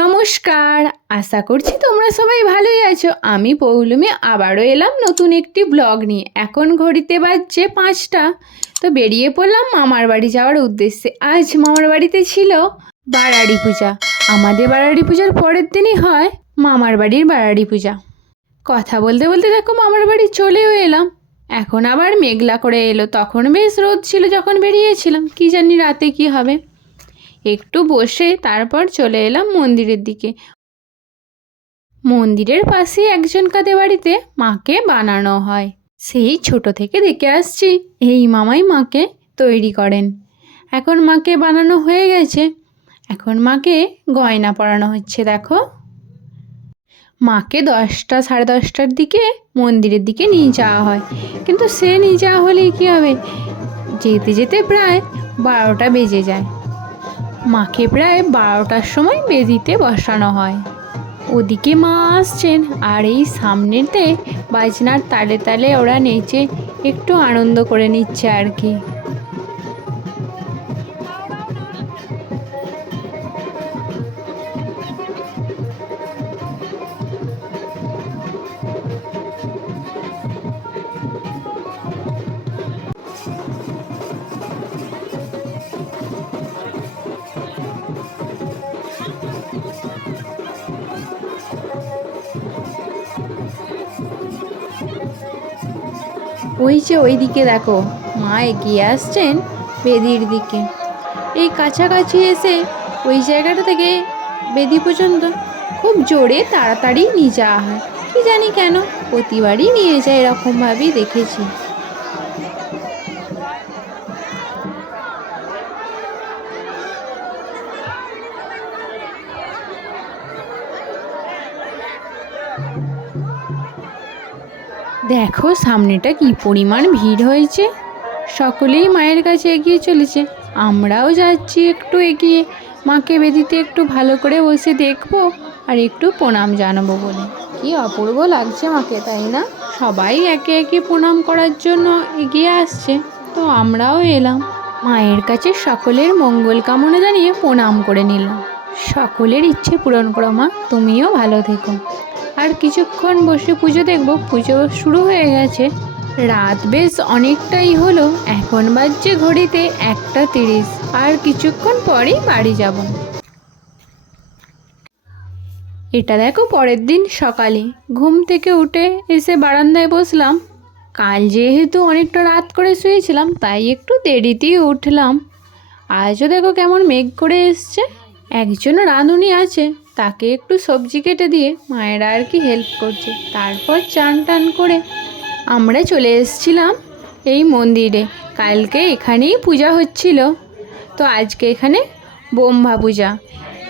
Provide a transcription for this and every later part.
নমস্কার, আশা করছি তোমরা সবাই ভালোই আছো। আমি পৌলমি আবারও এলাম নতুন একটি ব্লগ নিয়ে। এখন ঘড়িতে বাজছে 5টা। তো বেরিয়ে পড়লাম মামার বাড়ি যাওয়ার উদ্দেশ্যে। আজ মামার বাড়িতে ছিল বারাড়ি পূজা। আমাদের বারাড়ি পূজার পরের দিনই হয় মামার বাড়ির বারাড়ি পূজা। কথা বলতে বলতে দেখো মামার বাড়ি চলেও এলাম। এখন আবার মেঘলা করে এলো, তখন বেশ রোদ ছিল যখন বেরিয়েছিলাম। কি জানি রাতে কি হবে। একটু বসে তারপর চলে এলাম মন্দিরের দিকে। মন্দিরের পাশে একজন কাদের বাড়িতে মাকে বানানো হয়। সেই ছোট থেকে দেখে আসছি এই মামাই মাকে তৈরি করেন। এখন মাকে বানানো হয়ে গেছে, এখন মাকে গয়না পরানো হচ্ছে। দেখো, মাকে 10টা সাড়ে 10টার দিকে মন্দিরের দিকে নিয়ে যাওয়া হয়, কিন্তু সে নিয়ে যাওয়া হলেই কী হবে, যেতে যেতে প্রায় 12টা বেজে যায়। মাকে প্রায় 12টার সময় বেদিতে বসানো হয়। ওদিকে মা আসছেন আর এই সামনেতে বাজনার তালে তালে ওরা নেচে একটু আনন্দ করে নিচ্ছে আর কি। ওই যে ওই দিকে দেখো, মা এগিয়ে আসছেন বেদির দিকে। এই কাছাকাছি এসে ওই জায়গাটা থেকে বেদি পর্যন্ত খুব জোরে তাড়াতাড়ি নিয়ে যাওয়া হয়। কি জানি কেন প্রতিবারই নিয়ে যায়, এরকমভাবেই দেখেছি। দেখো সামনেটা কি পরিমাণ ভিড় হয়েছে। সকলেই মায়ের কাছে এগিয়ে চলেছে, আমরাও যাচ্ছি একটু এগিয়ে। মাকে বেদিতে একটু ভালো করে বসে দেখবো আর একটু প্রণাম জানাবো বলে। কি অপূর্ব লাগছে মাকে, তাই না? সবাই একে একে প্রণাম করার জন্য এগিয়ে আসছে, তো আমরাও এলাম। মায়ের কাছে সকলের মঙ্গল কামনা জানিয়ে প্রণাম করে নিলাম। সকলের ইচ্ছে পূরণ করো মা, তুমিও ভালো থেকো। আর কিছুক্ষণ বসে পুজো দেখব। পুজো শুরু হয়ে গেছে, রাত বেশ অনেকটাই হলো। এখন বাজছে ঘড়িতে 1টা 30। আর কিছুক্ষণ পরেই বাড়ি যাব। এটা দেখো পরের দিন সকালে ঘুম থেকে উঠে এসে বারান্দায় বসলাম। কাল যেহেতু অনেকটা রাত করে শুয়েছিলাম, তাই একটু দেরিতেই উঠলাম। আজও দেখো কেমন মেঘ করে এসছে। একজন রাঁধুনি আছে, তাকে একটু সবজি কেটে দিয়ে মায়েরা আর কি হেল্প করছে। তারপর চান টান করে আমরা চলে এসেছিলাম এই মন্দিরে। কালকে এখানেই পূজা হচ্ছিল, তো আজকে এখানে ব্রহ্মা পূজা।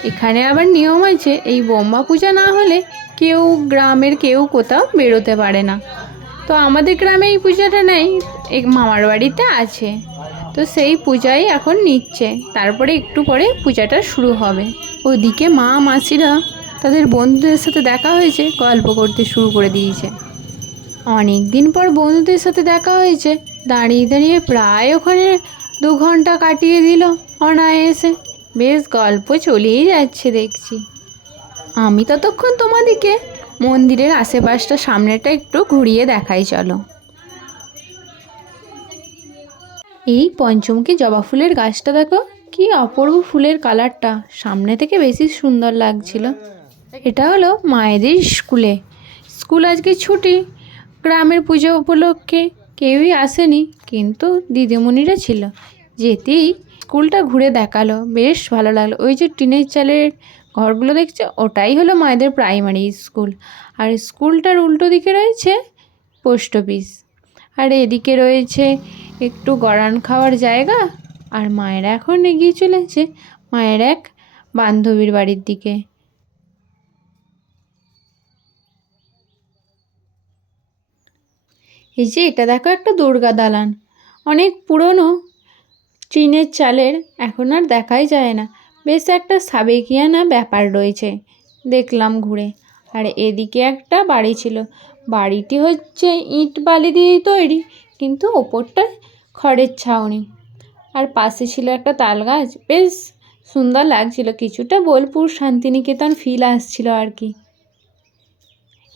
এখানে আবার নিয়ম আছে, এই ব্রহ্মা পূজা না হলে কেউ গ্রামের কেউ কোথাও বেরোতে পারে না। তো আমাদের গ্রামে এই পূজাটা নেই, এই মামার বাড়িতে আছে। তো সেই পূজাই এখন নিচ্ছে, তারপরে একটু পরে পূজাটা শুরু হবে। ওদিকে মা মাসিরা তাদের বন্ধুদের সাথে দেখা হয়েছে, গল্প করতে শুরু করে দিয়েছে। অনেক দিন পর বন্ধুদের সাথে দেখা হয়েছে, দাঁড়িয়ে দাঁড়িয়ে প্রায় ওখানে 2 ঘন্টা কাটিয়ে দিল অনায়াসে। বেশ গল্প চলেই যাচ্ছে দেখছি। আমি ততক্ষণ তোমাদেরকে মন্দিরের আশেপাশটা সামনেটা একটু ঘুরিয়ে দেখাই, চলো। এই পঞ্চমুখী জবা ফুলের গাছটা দেখো, কি অপূর্ব ফুলের কালারটা, সামনে থেকে বেশি সুন্দর লাগছিল। এটা হলো মায়েদের স্কুল আজকে ছুটি। গ্রামের পুজো উপলক্ষে কেউই আসেনি, কিন্তু দিদিমণিরা ছিল। যেতেই স্কুলটা ঘুরে দেখালো, বেশ ভালো লাগলো। ওই যে টিনের চালের ঘরগুলো দেখছো, ওটাই হলো মায়েদের প্রাইমারি স্কুল। আর স্কুলটার উল্টো দিকে রয়েছে পোস্ট অফিস, আর এদিকে রয়েছে একটু গড়ান খাওয়ার জায়গা। আর মায়েরা এখন এগিয়ে চলেছে মায়ের এক বান্ধবীর বাড়ির দিকে। এই যে এটা দেখো, একটা দুর্গা দালান, অনেক পুরনো, টিনের চালের, এখন আর দেখাই যায় না। বেশ একটা সাবেকিয়ানা ব্যাপার রয়েছে দেখলাম ঘুরে। আর এদিকে একটা বাড়ি ছিল, বাড়িটি হচ্ছে ইট বালি দিয়েই তৈরি, কিন্তু ওপরটা খড়ের ছাউনি। আর পাশে ছিল একটা তাল গাছ, বেশ সুন্দর লাগছিল, কিছুটা বোলপুর শান্তিনিকেতন ফিল আসছিল আর কি।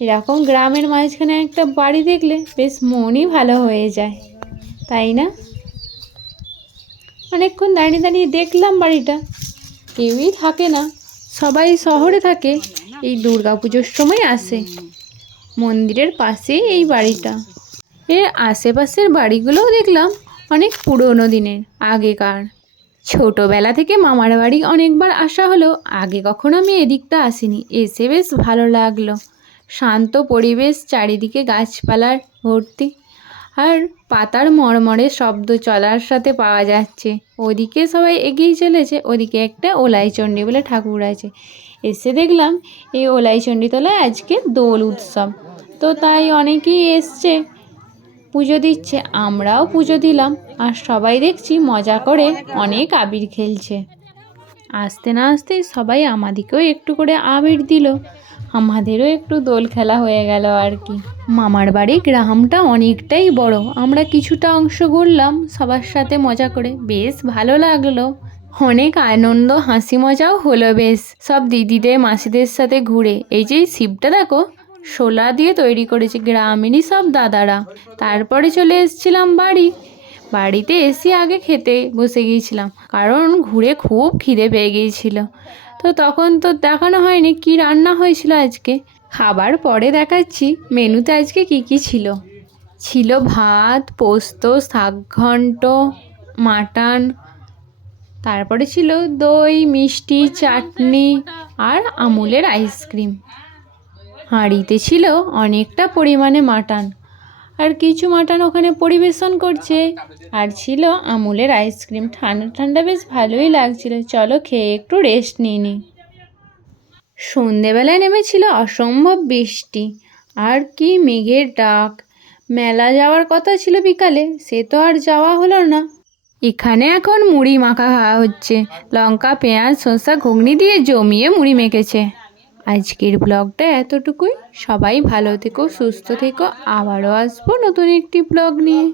এরকম গ্রামের মাঝখানে একটা বাড়ি দেখলে বেশ মনই ভালো হয়ে যায়, তাই না? অনেকক্ষণ দাঁড়িয়ে দাঁড়িয়ে দেখলাম বাড়িটা, কেউই থাকে না, সবাই শহরে থাকে, এই দুর্গাপুজোর সময় আসে। মন্দিরের পাশেই এই বাড়িটা। এর আশেপাশের বাড়িগুলোও দেখলাম অনেক পুরনো দিনের, আগেকার। ছোটোবেলা থেকে মামার বাড়ি অনেকবার আসা হলো, আগে কখনো আমি এদিকটা আসিনি, এসে বেশ ভালো লাগলো। শান্ত পরিবেশ, চারিদিকে গাছপালার ভর্তি, আর পাতার মড়মড়ে শব্দ চলার সাথে পাওয়া যাচ্ছে। ওদিকে সবাই এগিয়ে চলেছে, ওদিকে একটা ওলাইচণ্ডী বলে ঠাকুর আছে। এসে দেখলাম এই ওলাইচণ্ডীতলায় আজকে দোল উৎসব, তো তাই অনেকেই এসছে, পুজো দিচ্ছে, আমরাও পুজো দিলাম। আর সবাই দেখছি মজা করে অনেক আবির খেলছে। আসতে না আসতেই সবাই আমাদেরকেও একটু করে আবির দিল, আমাদেরও একটু দোল খেলা হয়ে গেল আর কি। মামার বাড়ি গ্রামটা অনেকটাই বড়, আমরা কিছুটা অংশ ঘুরলাম সবার সাথে মজা করে, বেশ ভালো লাগলো। অনেক আনন্দ হাসি মজাও হলো বেশ, সব দিদিদের মাসিদের সাথে ঘুরে। এই যে শিবটা দেখো, শোলা দিয়ে তৈরি করেছে গ্রামেরই সব দাদারা। তারপরে চলে এসেছিলাম বাড়িতে এসে আগে খেতে বসে গিয়েছিলাম, কারণ ঘুরে খুব খিদে পেয়ে গিয়েছিল। তো তখন তো দেখানো হয়নি কি রান্না হয়েছিল আজকে। খাবার পরে দেখাচ্ছি মেনুতে আজকে কি কি ছিল। ছিল ভাত, পোস্ত, শাক ঘন্ট, মাটন, তারপরে ছিল দই, মিষ্টি, চাটনি আর আমুলের আইসক্রিম। হাঁড়িতে ছিল অনেকটা পরিমাণে মাটন, আর কিছু মাটন ওখানে পরিবেশন করছে, আর ছিল আমুলের আইসক্রিম। ঠান্ডা ঠান্ডা বেশ ভালোই লাগছিল। চলো খেয়ে একটু রেস্ট নিয়ে নিই। সন্ধেবেলায় নেমেছিল অসম্ভব বৃষ্টি, আর কি মেঘের ডাক। মেলা যাওয়ার কথা ছিল বিকালে, সে তো আর যাওয়া হলো না। এখানে এখন মুড়ি মাখা খাওয়া হচ্ছে, লঙ্কা, পেঁয়াজ, শসা, ঘুগনি দিয়ে জমিয়ে মুড়ি মেখেছে। আজকের ব্লগটা এতটুকুই। সবাই ভালো থেকো, সুস্থ থেকো, আবারও আসবো নতুন একটি ব্লগ নিয়ে।